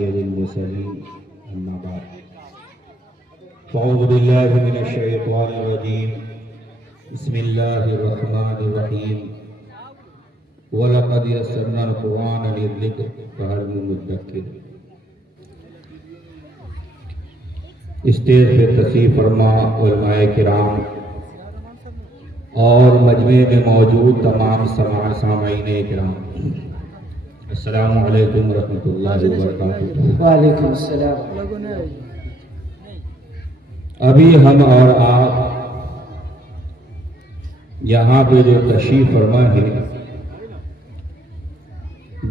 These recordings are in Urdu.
سيد المرسلين أما بعد فأعوذ بالله من الشيطان الرجيم بسم الله الرحمن الرحيم وَلَقَدْ يَسَّرْنَا الْقُرْآنَ لِلذِّكْرِ فَهَلْ مِن مُدَّكِّرٍ۔ اسٹیج پہ تشریف فرما علماء کرام اور مجمع میں موجود تمام سامعین کرام، السلام علیکم ورحمۃ اللہ وبرکاتہ۔ وعلیکم السلام۔ ابھی ہم اور آپ یہاں پہ جو تشریف فرما ہے،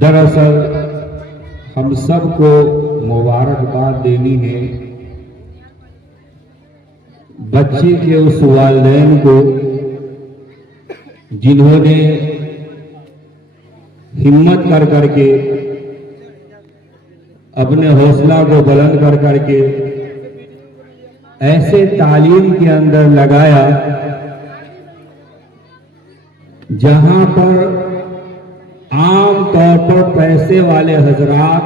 دراصل ہم سب کو مبارکباد دینی ہے بچے کے اس والدین کو جنہوں نے ہمت کر کے اپنے حوصلہ کو بلند کر کے ایسے تعلیم کے اندر لگایا جہاں پر عام طور پر پیسے والے حضرات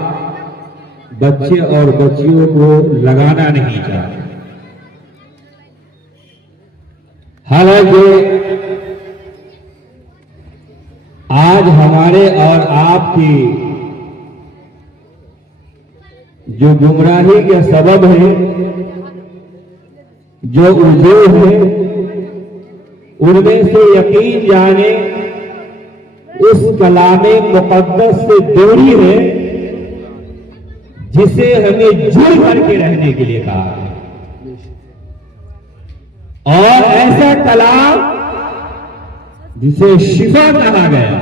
بچے اور بچیوں کو لگانا نہیں چاہتے، حالانکہ آج ہمارے اور آپ کی جو گمراہی کے سبب ہے، جو وجوہ ہے، ان میں سے یقین جانے اس کلام مقدس سے دوری ہے جسے ہمیں جڑ کر کے رہنے کے لیے کہا ہے، اور ایسا کلام جسے شفا کہا گیا،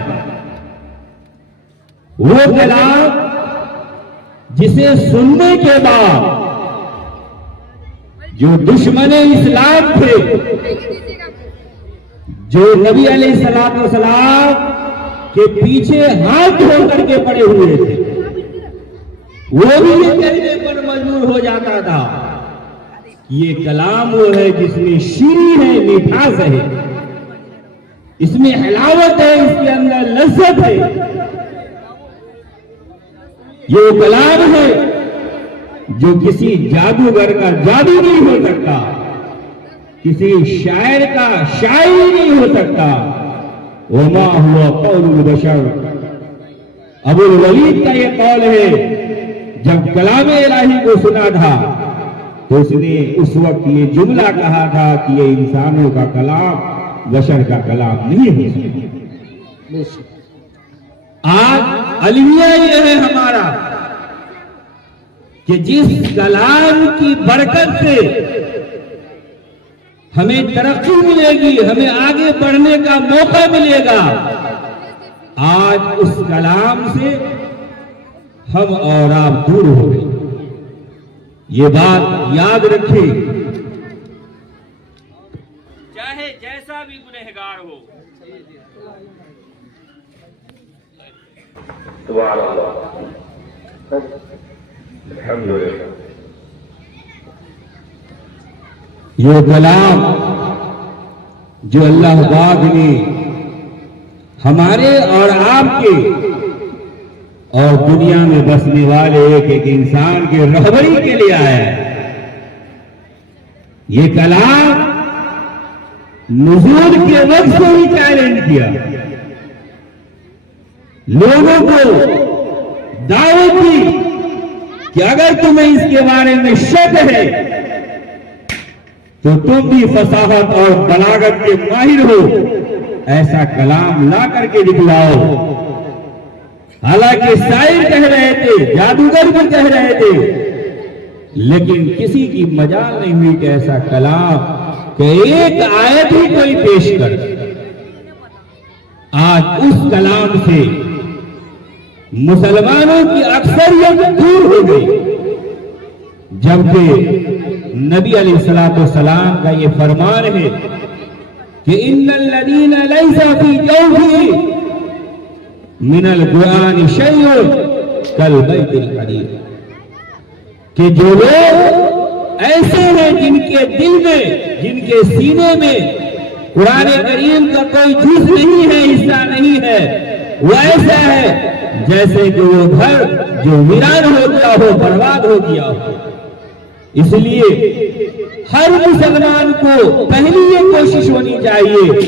وہ کلام جسے سننے کے بعد جو دشمن اسلام تھے، جو نبی علیہ السلام کے پیچھے ہاتھ دھو کر کے پڑے ہوئے تھے، وہ بھی یہ کہنے پر مجبور ہو جاتا تھا کہ یہ کلام وہ ہے جس میں شیریں ہے، مٹھاس ہے، اس میں حلاوت ہے، اس کے اندر لذت ہے۔ یہ کلام ہے جو کسی جادوگر کا جادو نہیں ہو سکتا، کسی شاعر کا شاعری نہیں ہو سکتا۔ وما ہوا قول البشر، ابو الولید کا یہ قول ہے، جب کلام الہی کو سنا تھا تو اس نے اس وقت یہ جملہ کہا تھا کہ یہ انسانوں کا کلام بشر کا کلام نہیں ہو سکتا۔ آج المیہ یہ ہے ہمارا کہ جس کلام کی برکت سے ہمیں ترقی ملے گی، ہمیں آگے بڑھنے کا موقع ملے گا، آج اس کلام سے ہم اور آپ دور ہو گئے۔ یہ بات یاد رکھیں، چاہے جیسا بھی گنہگار ہو۔ سبحان اللہ، الحمدللہ۔ یہ کلام جو اللہ پاک نے ہمارے اور آپ کے اور دنیا میں بسنے والے ایک ایک انسان کے رہبری کے لیے آیا ہے، یہ کلام نزول کے وقت سے ہی چیلنج کیا، لوگوں کو دعوت دی کہ اگر تمہیں اس کے بارے میں شک ہے تو تم بھی فصاحت اور بلاغت کے ماہر ہو، ایسا کلام لا کر کے دکھلاؤ۔ حالانکہ شاعر کہہ رہے تھے، جادوگر بھی کہہ رہے تھے، لیکن کسی کی مجال نہیں ہوئی کہ ایسا کلام کہ ایک آیت ہی کوئی پیش کر۔ آج اس کلام سے مسلمانوں کی اکثریت دور ہو گئی، جبکہ نبی علیہ السلام کا یہ فرمان ہے کہ ان الذین لیس فی جوفہم من القرآن شیء کالبیت الحدید، کہ جو لوگ ایسے ہیں جن کے دل میں، جن کے سینے میں قرآن کریم کا کوئی جز نہیں ہے، حصہ نہیں ہے، وہ ایسا ہے جیسے کہ وہ گھر جو ویران ہو گیا ہو، برباد ہو گیا ہو۔ اس لیے ہر مسلمان کو پہلی یہ کوشش ہونی چاہیے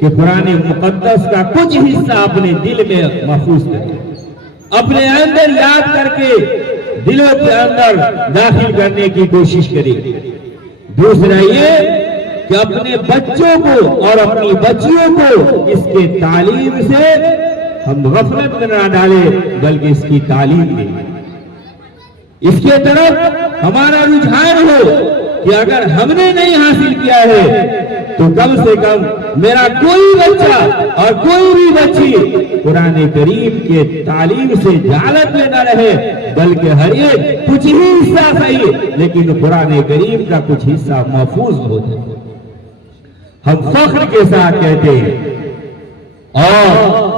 کہ قرآن مقدس کا کچھ حصہ اپنے دل میں محفوظ کرے، اپنے اندر یاد کر کے دلوں کے اندر داخل کرنے کی کوشش کرے۔ دوسرا یہ کہ اپنے بچوں کو اور اپنی بچیوں کو اس کے تعلیم سے ہم غفلت میں نہ ڈالیں، بلکہ اس کی تعلیم دیں، اس کے طرف ہمارا رجحان ہو کہ اگر ہم نے نہیں حاصل کیا ہے تو کم سے کم میرا کوئی بچہ اور کوئی بھی بچی قرآن کریم کے تعلیم سے جہالت میں نہ رہے، بلکہ ہر ایک کچھ ہی حصہ صحیح لیکن قرآن کریم کا کچھ حصہ محفوظ ہو جائے۔ ہم فخر کے ساتھ کہتے ہیں، اور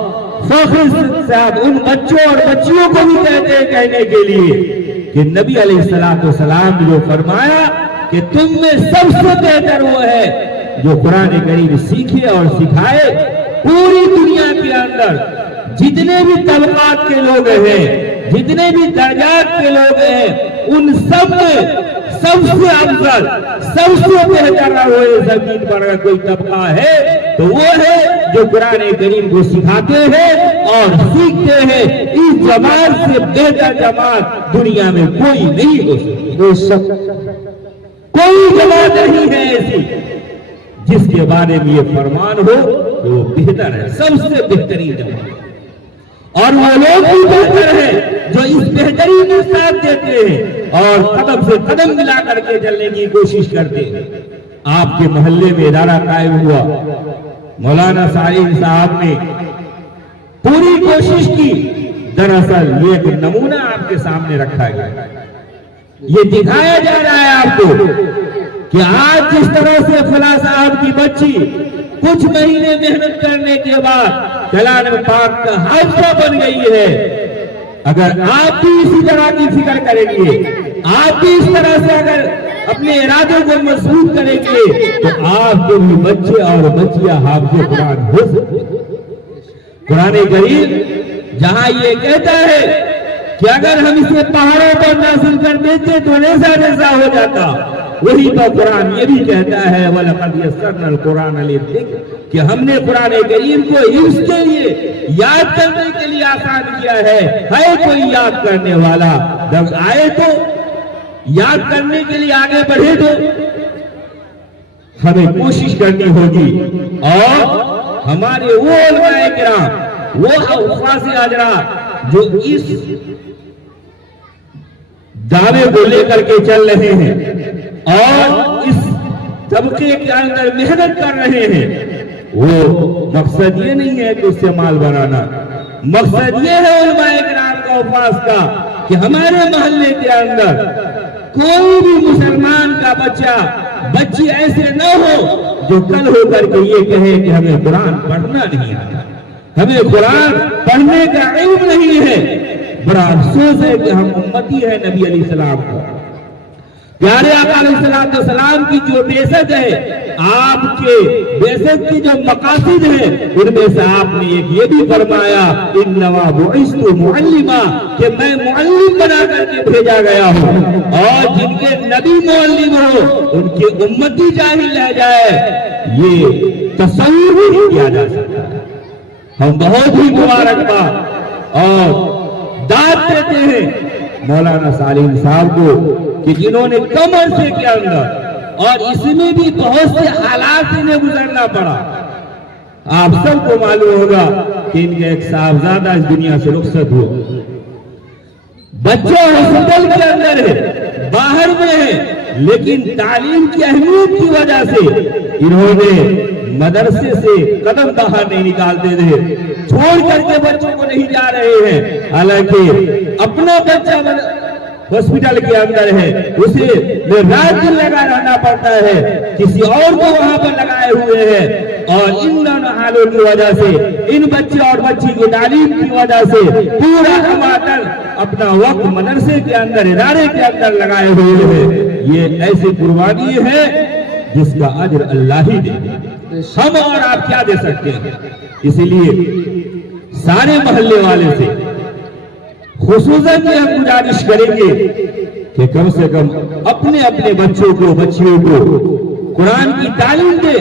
فخر سے ساتھ ان بچوں اور بچیوں کو بھی کہتے ہیں کہنے کے لیے کہ نبی علیہ السلام نے جو فرمایا کہ تم میں سب سے بہتر وہ ہے جو قرآن کریم سیکھے اور سکھائے۔ پوری دنیا کے اندر جتنے بھی طبقات کے لوگ ہیں، جتنے بھی درجات کے لوگ ہیں، ان سب میں سب سے افضل، سب سے بہتر ہوئے زمین پر اگر کوئی طبقہ ہے تو وہ ہے جو قرآن کریم کو سکھاتے ہیں اور سیکھتے ہیں۔ اس جماعت سے بہتر جماعت دنیا میں کوئی نہیں ہو سکتی، کوئی جماعت نہیں ہے ایسی جس کے بارے میں یہ فرمان ہو کہ وہ بہتر ہے، سب سے بہترین جماعت۔ اور وہ لوگ بھی بہتر ہیں جو اس بہتری میں ساتھ دیتے ہیں اور قدم سے قدم ملا کر کے چلنے کی کوشش کرتے ہیں۔ آپ کے محلے میں ادارہ قائم ہوا، مولانا سالم صاحب نے پوری کوشش کی۔ دراصل یہ ایک نمونہ آپ کے سامنے رکھا گیا، یہ دکھایا جا رہا ہے آپ کو کہ آج جس طرح سے فلاں صاحب کی بچی کچھ مہینے محنت کرنے کے بعد کلام پاک کا حافظہ بن گئی ہے، اگر آپ بھی اسی طرح کی فکر کریں گے، آپ بھی اس طرح سے اگر اپنے ارادوں کو مضبوط کریں گے تو آپ کے بھی بچے اور بچیاں حافظ قرآن ہو سکتے ہیں۔ قرآن کریم جہاں یہ کہتا ہے کہ اگر ہم اسے پہاڑوں پر نازل کر دیتے تو ریزہ ریزہ ہو جاتا، وہی تو قرآن یہ بھی کہتا ہے وَلَقَدْ يَسَّرْنَا الْقُرْآنَ لِلذِّكْرِ کہ ہم نے قرآن کریم کو حفظ کے لیے، یاد کرنے کے لیے آسان کیا ہے۔ ہے کوئی یاد کرنے والا؟ جب آئے تو یاد کرنے کے لیے آگے بڑھے تو ہمیں کوشش کرنی ہوگی، اور ہمارے وہ علماء کرام، وہ حفاظ حضرات جو اس دعوے کو لے کر کے چل رہے ہیں اور اس طبقے کے اندر محنت کر رہے ہیں، وہ مقصد یہ نہیں ہے کہ اس سے مال بنانا، مقصد یہ ہے علماء کرام کا حفاظ کا کہ ہمارے محلے کے اندر کوئی بھی مسلمان کا بچہ بچی ایسے نہ ہو جو کل ہو کر کے یہ کہے کہ ہمیں قرآن پڑھنا نہیں آتا، ہمیں قرآن پڑھنے کا علم نہیں ہے۔ بڑا افسوس ہے کہ ہم امتی ہیں نبی علیہ السلام کو، پیارے آقا علیہ السلام کی جو بعثت ہے، آپ کے بعثت کی جو مقاصد ہیں، ان میں سے آپ نے ایک یہ بھی فرمایا انما بعثت معلما کہ میں معلم بنا کر کے بھیجا گیا ہوں، اور جن کے نبی معلم ہو ان کے امتی جاہل رہ جائے یہ تصور بھی نہیں کیا جا سکتا۔ ہم بہت ہی مبارکباد اور داد دیتے ہیں مولانا سالم صاحب کو کہ جنہوں نے کم عرصے کے اندر، اور اس میں بھی بہت سے حالات انہیں گزرنا پڑا۔ آپ سب کو معلوم ہوگا کہ ان کے ایک صاحبزادہ اس دنیا سے رخصت ہو، بچہ ہاسپٹل کے اندر ہے، باہر میں ہے، لیکن تعلیم کی اہمیت کی وجہ سے انہوں نے مدرسے سے قدم باہر نہیں نکالتے تھے، چھوڑ کر کے بچوں کو نہیں جا رہے ہیں، حالانکہ اپنا بچہ ہاسپٹل کے اندر ہے، اسے رات دن لگا رہنا پڑتا ہے، کسی اور کو وہاں پر لگائے ہوئے ہیں، اور ان دونوں حالوں کی وجہ سے، ان بچے اور بچی کی تعلیم کی وجہ سے پورا ٹماٹر اپنا وقت مدرسے کے اندر، ادارے کے اندر لگائے ہوئے ہیں۔ یہ ایسی قربانی ہے جس کا اجر اللہ ہی دے، ہم اور آپ کیا دے سکتے ہیں؟ اسی لیے سارے محلے والے سے خصوصاً یہ ہم گزارش کریں گے کہ کم سے کم اپنے اپنے بچوں کو بچیوں کو قرآن کی تعلیم دے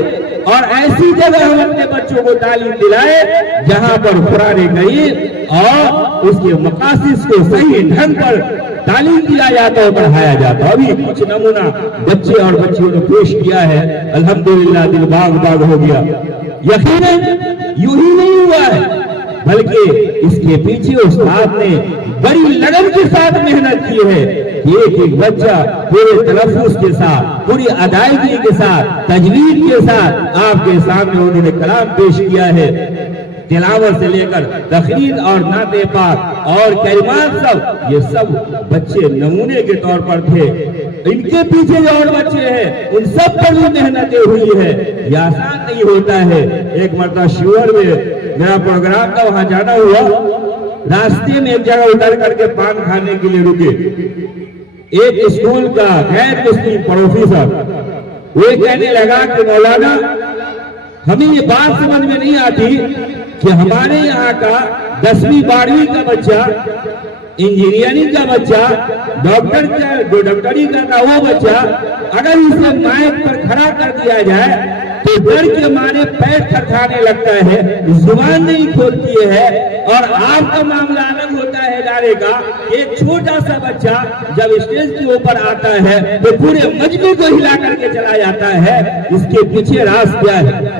اور ایسی جگہ ہم اپنے بچوں کو تعلیم دلائے جہاں پر قرآن کریم اور اس کے مقاصد کو صحیح ڈھنگ پر تعلیم دیا جاتا ہے، پڑھایا جاتا ہے۔ ابھی کچھ نمونہ بچے اور بچیوں نے پیش کیا ہے، الحمدللہ دل باغ باغ ہو گیا۔ یقیناً یوں ہی نہیں ہوا ہے، بلکہ اس کے پیچھے استاد نے بڑی لگن کے ساتھ محنت کی ہے کہ ایک ایک بچہ پورے تلفظ کے ساتھ، پوری ادائیگی کے ساتھ، تجوید کے ساتھ آپ کے سامنے انہوں نے کلام پیش کیا ہے۔ تلاوت سے لے کر تقریر اور نعت پاک اور کلمات سب، یہ سب بچے نمونے کے طور پر تھے۔ ان کے پیچھے جو اور بچے ہیں ان سب پر بھی محنتیں ہوئی ہے، یہ آسان نہیں ہوتا ہے۔ ایک مرتبہ شیور میں میرا پروگرام تھا، وہاں جانا ہوا، راستے میں ایک جگہ اتر کر کے پان کھانے کے لیے رکے۔ ایک اسکول کا غیر مسلم پروفیسر وہ کہنے لگا کہ مولانا ہمیں یہ بات سمجھ میں نہیں آتی کہ ہمارے یہاں کا 10ویں 12ویں کا بچہ، انجینئرنگ کا بچہ، ڈاکٹری کا وہ بچہ، اگر اسے مائک پر کھڑا کر دیا جائے تو ڈر کے مارے پیر تھرتھرانے لگتا ہے، زبان نہیں کھولتی ہے۔ اور آپ کا معاملہ الگ ہوتا ہے ادارے کا، ایک چھوٹا سا بچہ جب اسٹیج کے اوپر آتا ہے تو پورے مجمع کو ہلا کر کے چلا جاتا ہے۔ اس کے پیچھے راز کیا ہے؟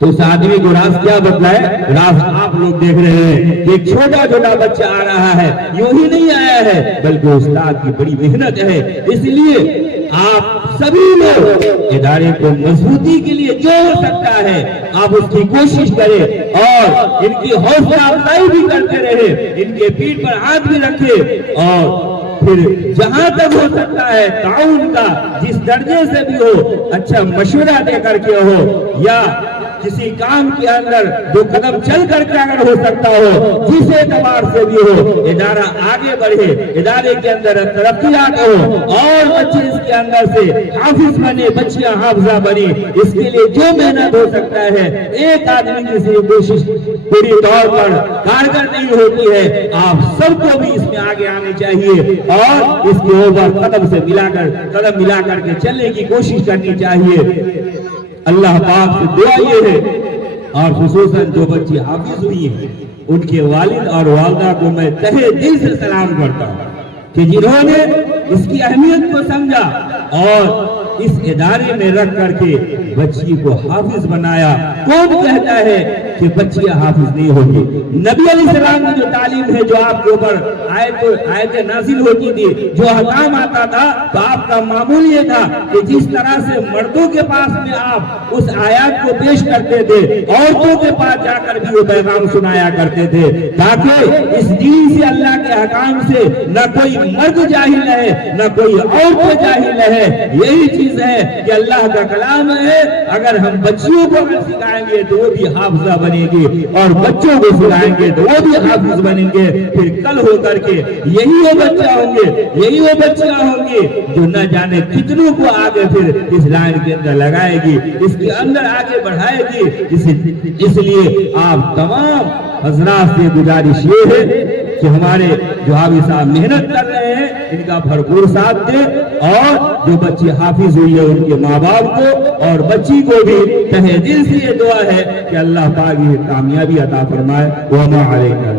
تو اس آدمی کو راز کیا بتلائے؟ راز آپ لوگ دیکھ رہے ہیں کہ ایک چھوٹا چھوٹا بچہ آ رہا ہے، یوں ہی نہیں آیا ہے بلکہ استاد کی بڑی محنت ہے۔ اس لیے آپ سبھی لوگ ادارے کو مضبوطی کے لیے جو ہو سکتا ہے آپ اس کی کوشش کریں اور ان کی حوصلہ افزائی بھی کرتے رہے، ان کے پیٹھ پر ہاتھ بھی رکھے اور پھر جہاں تک ہو سکتا ہے تعاون کا جس درجے سے بھی ہو اچھا مشورہ دے کر کے ہو، یا کسی کام کے اندر دو قدم چل کر کے اگر ہو سکتا ہو، جس اعتبار سے بھی ہو ادارہ آگے بڑھے، ادارے کے اندر ترقیات ہو اور بچے اس کے اندر سے حافظ بنے، بچیاں حافظہ بنی۔ اس کے لیے جو محنت ہو سکتا ہے، ایک آدمی کی سے کوشش پوری طور پر کارگر نہیں ہوتی ہے، آپ سب کو بھی اس میں آگے آنے چاہیے اور اس کے اوپر قدم ملا کر کے چلنے کی کوشش کرنی چاہیے۔ اللہ پاک سے دعا یہ ہے، اور خصوصاً جو بچی حافظ ہوئی ہیں ان کے والد اور والدہ کو میں تہہ دل سے سلام کرتا ہوں کہ جنہوں نے اس کی اہمیت کو سمجھا اور اس ادارے میں رکھ کر کے بچی کو حافظ بنایا۔ کون کہتا ہے کہ بچیاں حافظ نہیں ہوگی؟ نبی علیہ السلام کی جو تعلیم ہے، جو آپ کے اوپر آیت نازل ہوتی تھی، جو احکام آتا تھا، تو آپ کا معمول یہ تھا کہ جس طرح سے مردوں کے پاس میں آپ اس آیات کو پیش کرتے تھے، عورتوں کے پاس جا کر بھی وہ پیغام سنایا کرتے تھے، تاکہ اس دین سے، اللہ کے احکام سے نہ کوئی مرد جاہل رہے نہ کوئی عورت جاہل رہے۔ یہی چیز ہے کہ اللہ کا کلام ہے، اگر ہم بچیوں کو اگر سکھائیں گے تو وہ بھی حافظہ بنے گی اور بچوں کو سکھائیں گے تو وہ بھی حافظ بنیں گے۔ پھر کل ہو کر کے یہی وہ بچہ ہوں گے، یہی وہ بچیاں ہوں گی جو نہ جانے کتنوں کو آگے پھر اس لائن کے اندر لگائے گی، اس کے اندر آگے بڑھائے گی۔ اس لیے آپ تمام حضرات سے گزارش یہ ہے کہ ہمارے جو حافظ صاحب محنت کر رہے ہیں ان کا بھرپور ساتھ دیں، اور جو بچی حافظ ہوئی ہے ان کے ماں باپ کو اور بچی کو بھی تہہ دل سے یہ دعا ہے کہ اللہ پاک یہ کامیابی عطا فرمائے۔ وما علینا